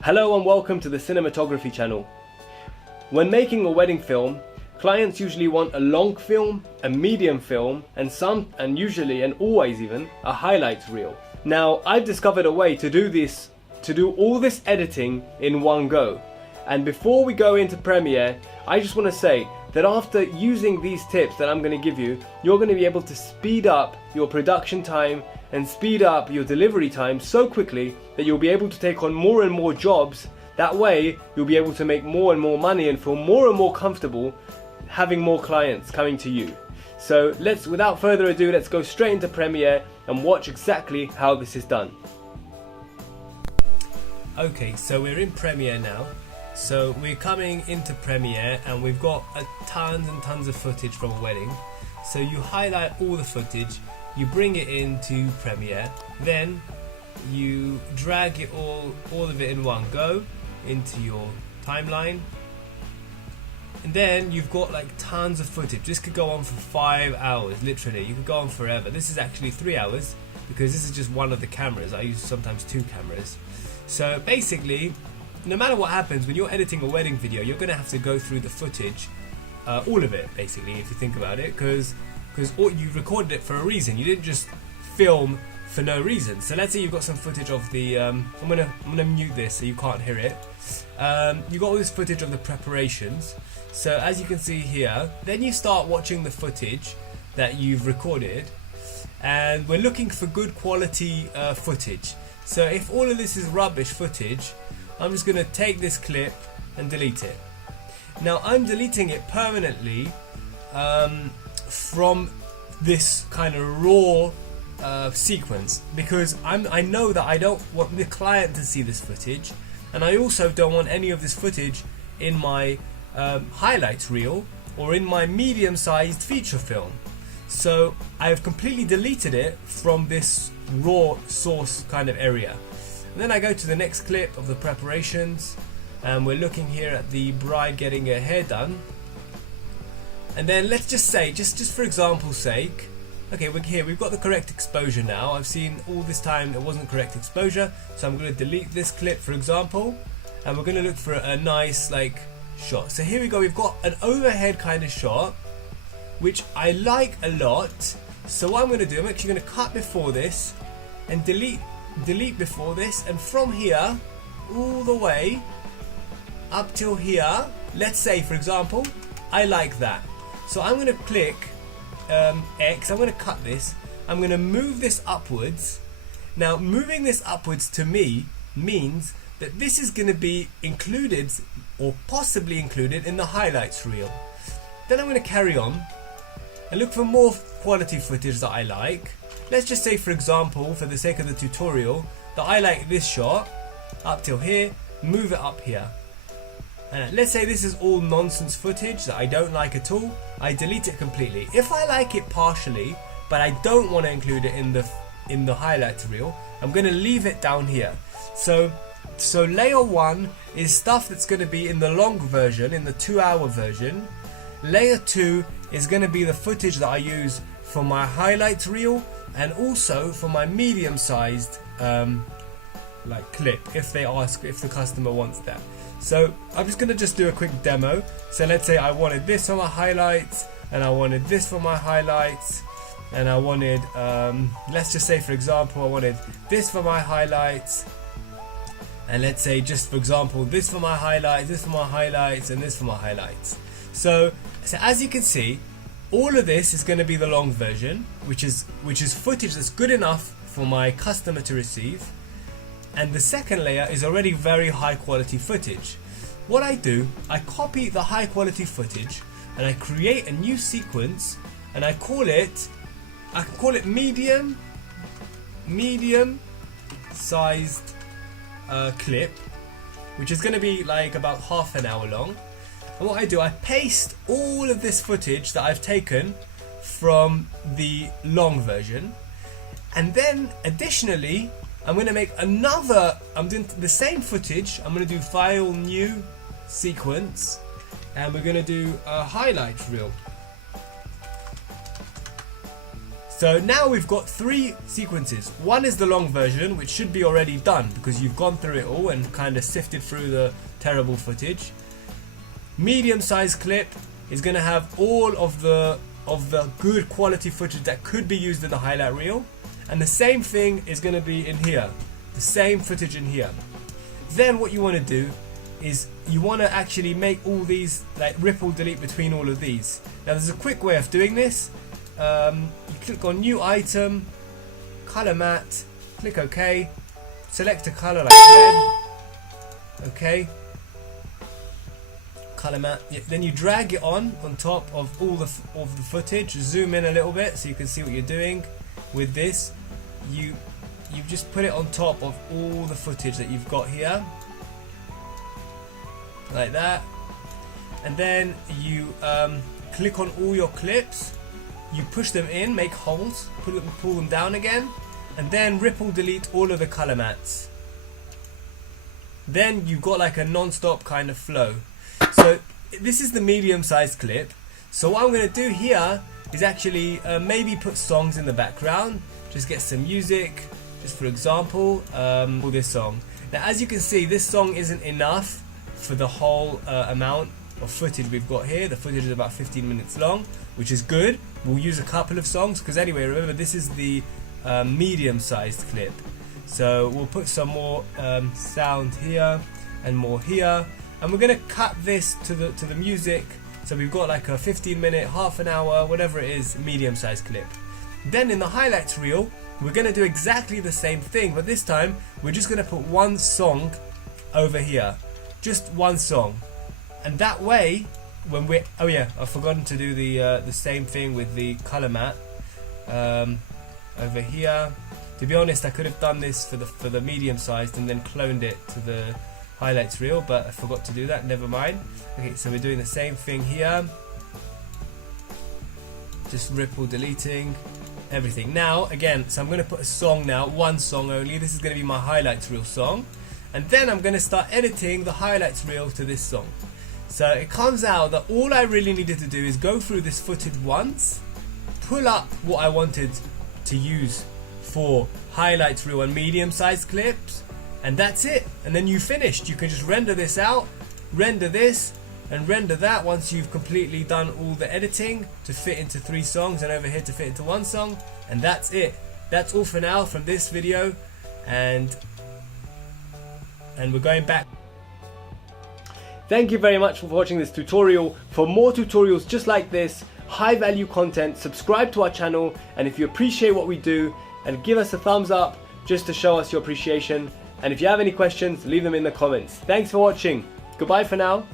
Hello and welcome to the Cinematography channel. When making a wedding film, clients usually want a long film, a medium film, and usually and always even a highlights reel. Now, I've discovered a way to do all this editing in one go. And before we go into Premiere, I just want to say that after using these tips that I'm going to give you, you're going to be able to speed up your production time and speed up your delivery time so quickly that you'll be able to take on more and more jobs. That way, you'll be able to make more and more money and feel more and more comfortable having more clients coming to you. So without further ado, let's go straight into Premiere and watch exactly how this is done. Okay, so we're in Premiere now. So we're coming into Premiere and we've got tons and tons of footage from a wedding. So you highlight all the footage, you bring it into Premiere, then you drag it all of it in one go into your timeline. And then you've got like tons of footage. This could go on for 5 hours, literally. You could go on forever. This is actually 3 hours because this is just one of the cameras. I use sometimes 2 cameras. So basically, no matter what happens, when you're editing a wedding video, you're going to have to go through the footage, all of it basically, if you think about it, because you recorded it for a reason. You didn't just film for no reason. So let's say you've got some footage of the I'm gonna mute this so you can't hear it. You got all this footage of the preparations. So as you can see here, then you start watching the footage that you've recorded, and we're looking for good quality footage. So if all of this is rubbish footage, I'm just gonna take this clip and delete it. Now I'm deleting it permanently from this kind of raw sequence, because I know that I don't want the client to see this footage, and I also don't want any of this footage in my highlights reel or in my medium-sized feature film. So I have completely deleted it from this raw source kind of area. And then I go to the next clip of the preparations, and we're looking here at the bride getting her hair done. And then let's just say, just for example's sake, okay, we've got the correct exposure now. I've seen all this time it wasn't correct exposure, so I'm going to delete this clip, for example, and we're going to look for a nice like shot. So here we go, we've got an overhead kind of shot, which I like a lot. So what I'm going to do, I'm actually going to cut before this and delete before this, and from here all the way up till here, let's say for example I like that. So I'm going to click X, I'm going to cut this, I'm going to move this upwards. Now moving this upwards to me means that this is going to be included or possibly included in the highlights reel. Then I'm going to carry on and look for more quality footage that I like. Let's just say for example, for the sake of the tutorial, that I like this shot up till here, move it up here. And let's say this is all nonsense footage that I don't like at all, I delete it completely. If I like it partially, but I don't want to include it in the highlights reel, I'm going to leave it down here. So layer 1 is stuff that's going to be in the long version, in the 2-hour version. Layer 2 is going to be the footage that I use for my highlights reel and also for my medium-sized like clip, if the customer wants that. So I'm just going to do a quick demo. So let's say I wanted this for my highlights, and I wanted this for my highlights, and I wanted let's just say for example I wanted this for my highlights, and let's say just for example this for my highlights, this for my highlights, and this for my highlights. So as you can see, all of this is going to be the long version, which is footage that's good enough for my customer to receive. And the second layer is already very high quality footage. What I do, I copy the high quality footage and I create a new sequence, and I can call it medium sized clip, which is going to be like about half an hour long. And what I do, I paste all of this footage that I've taken from the long version, and then additionally I'm going to make I'm doing the same footage, I'm going to do file new sequence, and we're going to do a highlights reel. So now we've got 3 sequences. One is the long version, which should be already done because you've gone through it all and kind of sifted through the terrible footage. Medium sized clip is going to have all of the good quality footage that could be used in the highlight reel, and the same thing is going to be in here, the same footage in here. Then what you want to do is you want to actually make all these, like, ripple delete between all of these. Now there's a quick way of doing this. You click on new item, color matte, click OK, select a color like red, okay, color matte. Then you drag it on top of all the footage. Zoom in a little bit so you can see what you're doing with this. You just put it on top of all the footage that you've got here, like that. And then you click on all your clips, you push them in, make holes, pull them down again, and then ripple delete all of the color mattes. Then you've got like a non-stop kind of flow. So this is the medium sized clip. So what I'm going to do here is actually maybe put songs in the background, just get some music, just for example, for this song. Now as you can see, this song isn't enough for the whole amount of footage we've got here. The footage is about 15 minutes long, which is good. We'll use a couple of songs because anyway, remember this is the medium sized clip. So we'll put some more sound here and more here, and we're going to cut this to the music. So we've got like a 15-minute, half an hour, whatever it is, medium sized clip. Then in the highlights reel, we're going to do exactly the same thing, but this time we're just going to put one song over here, just one song. And that way, when we're, oh yeah, I've forgotten to do the same thing with the color matte over here. To be honest, I could have done this for the medium sized and then cloned it to the highlights reel, but I forgot to do that. Never mind. Okay, so we're doing the same thing here. Just ripple deleting everything. Now again, so I'm going to put a song now, one song only. This is going to be my highlights reel song, and then I'm going to start editing the highlights reel to this song. So it comes out that all I really needed to do is go through this footage once, pull up what I wanted to use for highlights reel and medium sized clips, and that's it. And then you finished. You can just render this out, render this, and render that once you've completely done all the editing to fit into 3 songs, and over here to fit into 1 song, and that's it. That's all for now from this video, and we're going back. Thank you very much for watching this tutorial. For more tutorials just like this, high value content, subscribe to our channel, and if you appreciate what we do, and give us a thumbs up just to show us your appreciation. And if you have any questions, leave them in the comments. Thanks for watching. Goodbye for now.